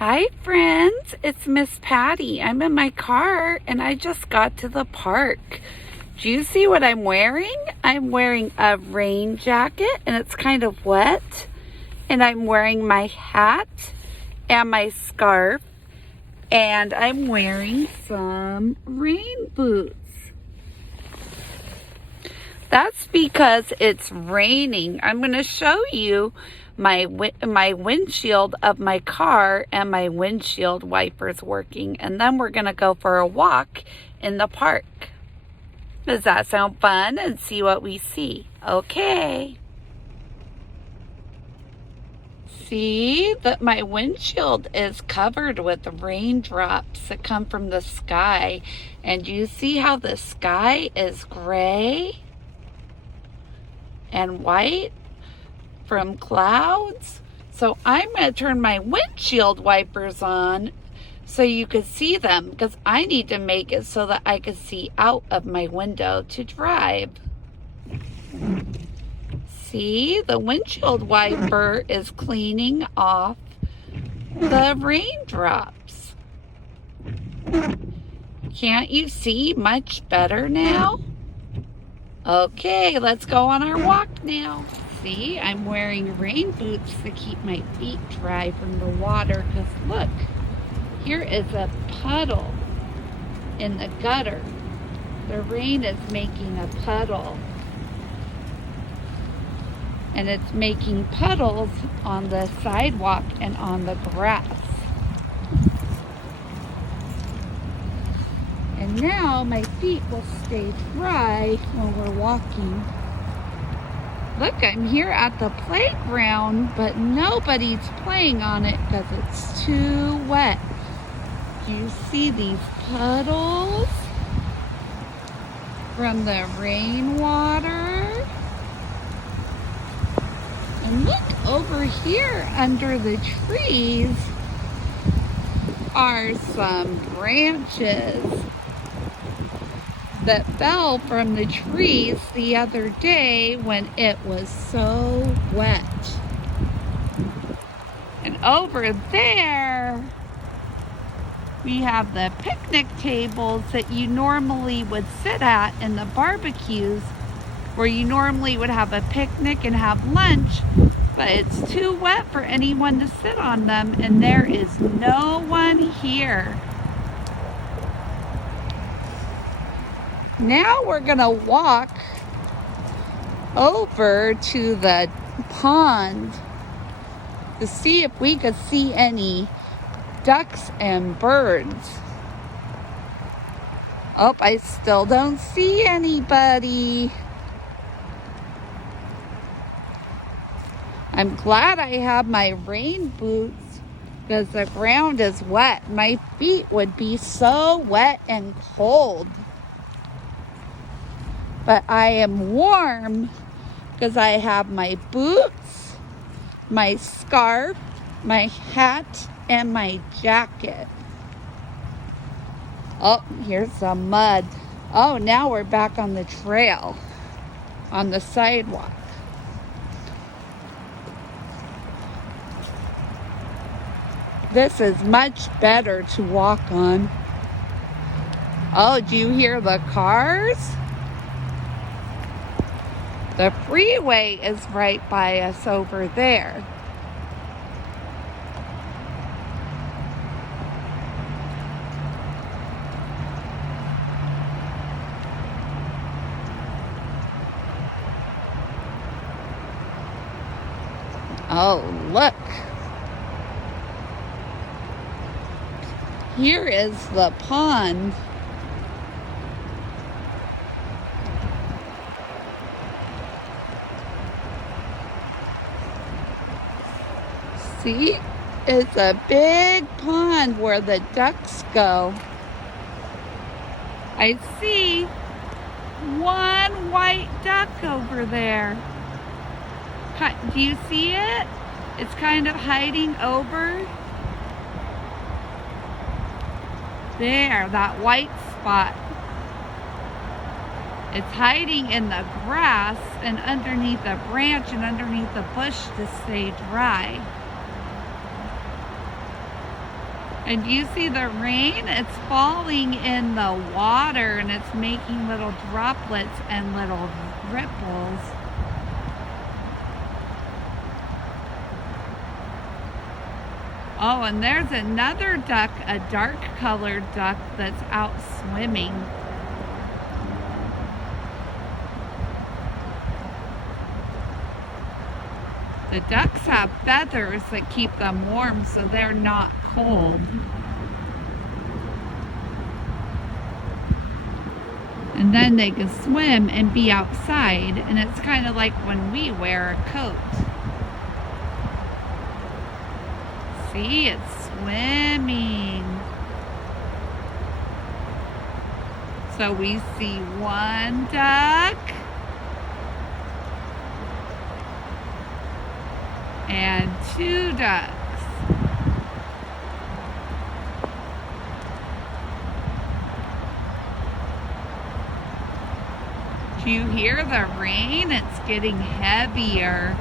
Hi friends, it's Miss Patty. I'm in my car and I just got to the park. Do you see what I'm wearing? I'm wearing a rain jacket and it's kind of wet. And I'm wearing my hat and my scarf. And I'm wearing some rain boots. That's because it's raining. I'm going to show you my windshield of my car and my windshield wipers working. And then we're going to go for a walk in the park. Does that sound fun? And see what we see. Okay. See that my windshield is covered with raindrops that come from the sky. And you see how the sky is gray and white from clouds? So I'm going to turn my windshield wipers on so you can see them, because I need to make it so that I can see out of my window to drive. See, the windshield wiper is cleaning off the raindrops. Can't you see much better now? Okay, let's go on our walk now. See, I'm wearing rain boots to keep my feet dry from the water, because look, here is a puddle in the gutter. The rain is making a puddle. And it's making puddles on the sidewalk and on the grass. And now my feet will stay dry when we're walking. Look, I'm here at the playground, but nobody's playing on it because it's too wet. Do you see these puddles from the rainwater? And look over here under the trees are some branches that fell from the trees the other day when it was so wet. And over there, we have the picnic tables that you normally would sit at in the barbecues, where you normally would have a picnic and have lunch, but it's too wet for anyone to sit on them, and there is no one here. Now we're gonna walk over to the pond to see if we could see any ducks and birds. Oh, I still don't see anybody. I'm glad I have my rain boots because the ground is wet. My feet would be so wet and cold. But I am warm because I have my boots, my scarf, my hat, and my jacket. Oh, here's some mud. Oh, now we're back on the trail, on the sidewalk. This is much better to walk on. Oh, do you hear the cars? The freeway is right by us over there. Oh, look. Here is the pond. See, it's a big pond where the ducks go. I see one white duck over there. Do you see it? It's kind of hiding over there, that white spot. It's hiding in the grass and underneath a branch and underneath the bush to stay dry. And you see the rain? It's falling in the water and it's making little droplets and little ripples. Oh, and there's another duck, a dark colored duck that's out swimming. The ducks have feathers that keep them warm so they're not cold. And then they can swim and be outside, and it's kind of like when we wear a coat. See, it's swimming. So we see one duck and two ducks. Do you hear the rain? It's getting heavier.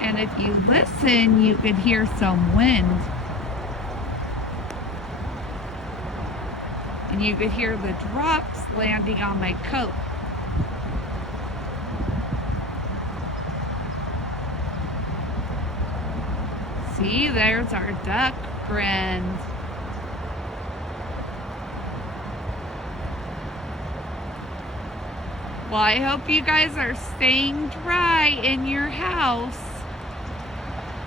And if you listen, you could hear some wind. And you could hear the drops landing on my coat. See, there's our duck friend. Well, I hope you guys are staying dry in your house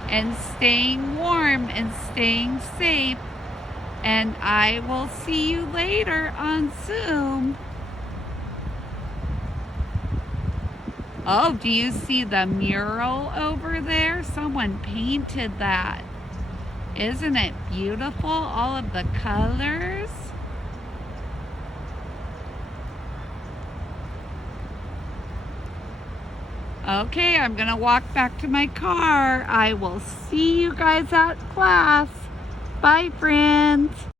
and staying warm and staying safe. And I will see you later on Zoom. Oh, do you see the mural over there? Someone painted that. Isn't it beautiful? All of the colors. Okay, I'm gonna walk back to my car. I will see you guys at class. Bye, friends.